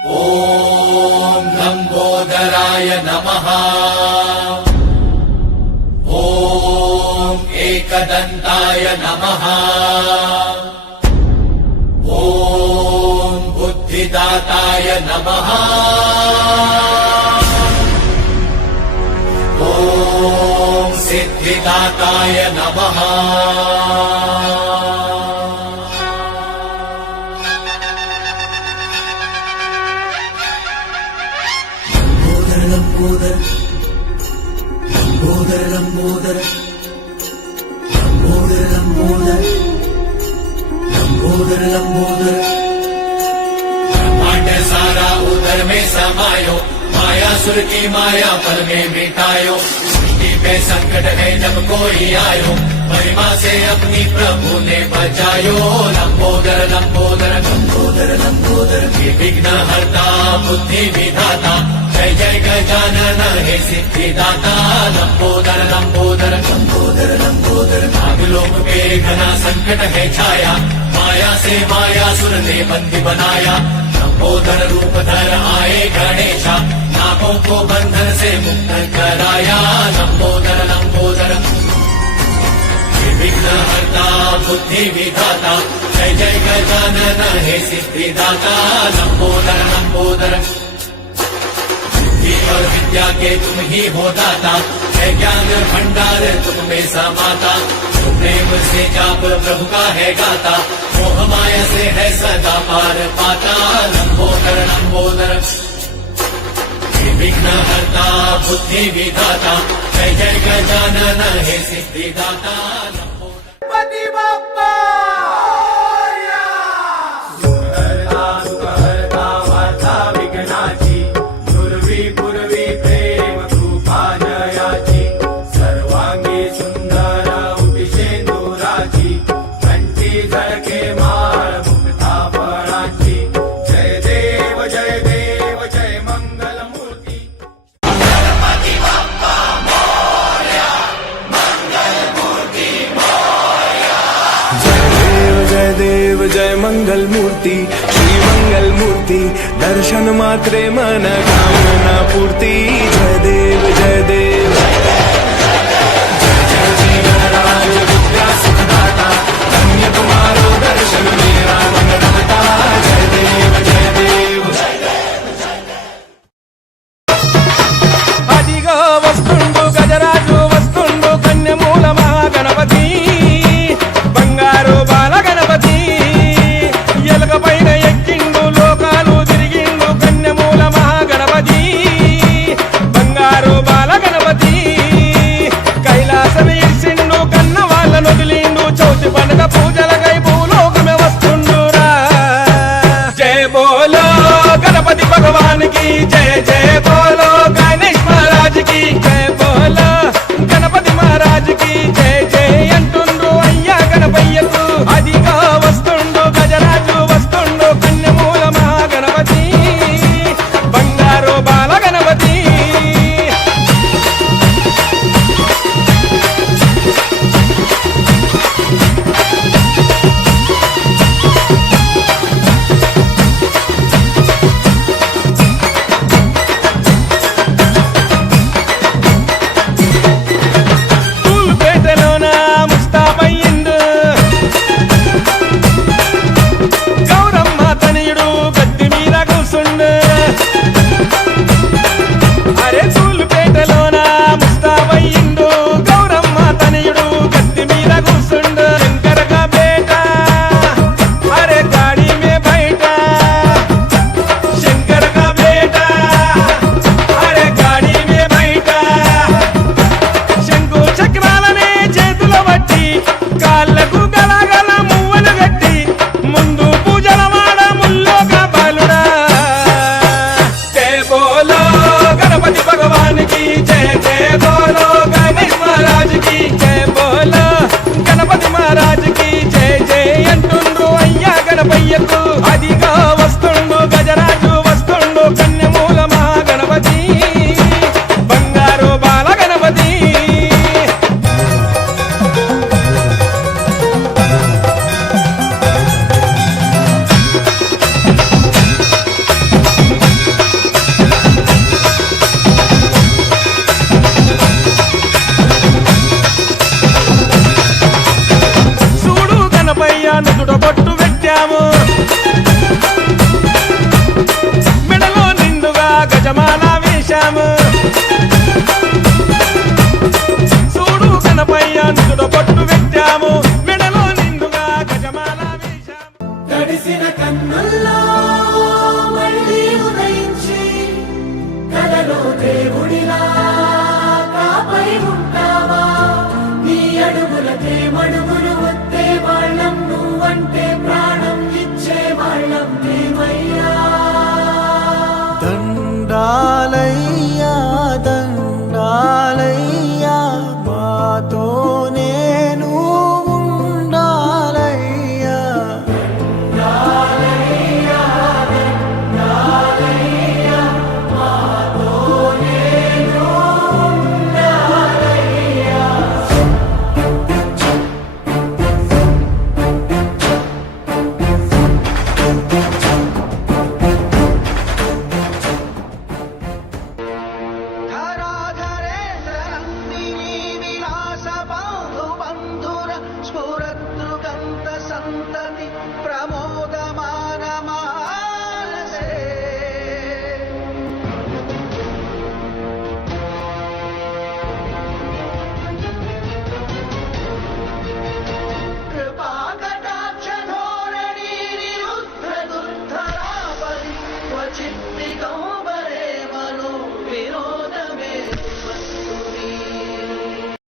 ఓం లంబోదరాయ నమః। ఓం ఏకదంతాయ నమః। ఓం బుద్ధిదాతాయ నమః। ఓం సిద్ధిదాతాయ నమః। లంబోదర లంబోదర లంబోదర లంబోదర లంబోదర లంబోదర లంబోదర ब्रह्मांड सारा उदर में समायो, मायासुर की माया पल में मिटायो। सृष्टि पे संकट है जब कोई आयो, महिमा से अपनी प्रभु ने बचायो। लंबोदर लंबोदर लंबोदर लंबोदर विघ्न हरता बुद्धि विधाता, जय जय गजानन हे सिद्धिदाता। लंबोदर लंबोदर लंबोदर लंबोदर नागलोक पे घना संकट है छाया, माया से मायासुर ने बंदी बनाया। लंबोदर रूप धर आए गणेशा, नागों को बंधन से मुक्त कराया। लंबोदर लंबोदर विघ्न हरता बुद्धि विधाता, जय जय गजानन हे सिद्धिदाता। लंबोदर लंबोदर और विद्या के तुम ही हो दाता, है ज्ञान भंडार तुम में समाता। प्रेम से जाप प्रभु का है गाता, मोह माया से है सदा पार पाता। लंबोदर लंबोदर विघ्न हरता बुद्धि विधाता, जय जय गजानन हे सिद्धिदाता। गणपति बप्पा जय मंगल मूर्ति श्री मंगल मूर्ति, दर्शन मात्रे मन कामना पूर्ति। जय देव जय देव जय श्री गणराज विद्या सुखदाता, धन्य तुम्हारो दर्शन मेरा मन रहता। जय देव जय देव అదిగో వస్తుండు గజరాజు వస్తుండు, కన్యమూల మహాగణపతి, బంగారు బాల గణపతి, ఎలుక పైన ఎక్కిండు లోకాలు తిరిగిండు, కన్యమూల మహాగణపతి, బంగారు బాల గణపతి, కైలాసం ఇర్సిండు, కన్న వాళ్ళను వదిలిండు, చౌతి పండుగ పూజలకై భూలోకమే వస్తుండురా। జయ బోలో గణపతి భగవాన్ కి జయ, జయ బోలో గణేష్ మహారాజ్ కి జయ, బోలో గణపతి మహారాజ్ కి జయ జయ అంటుండ్రు అయ్యా గణపయ్యకు। అదిగా వస్తుండు గజరాజు వస్తుండు, కన్యమూల మహాగణపతి, బంగారు బాల గణపతి। వెళదాము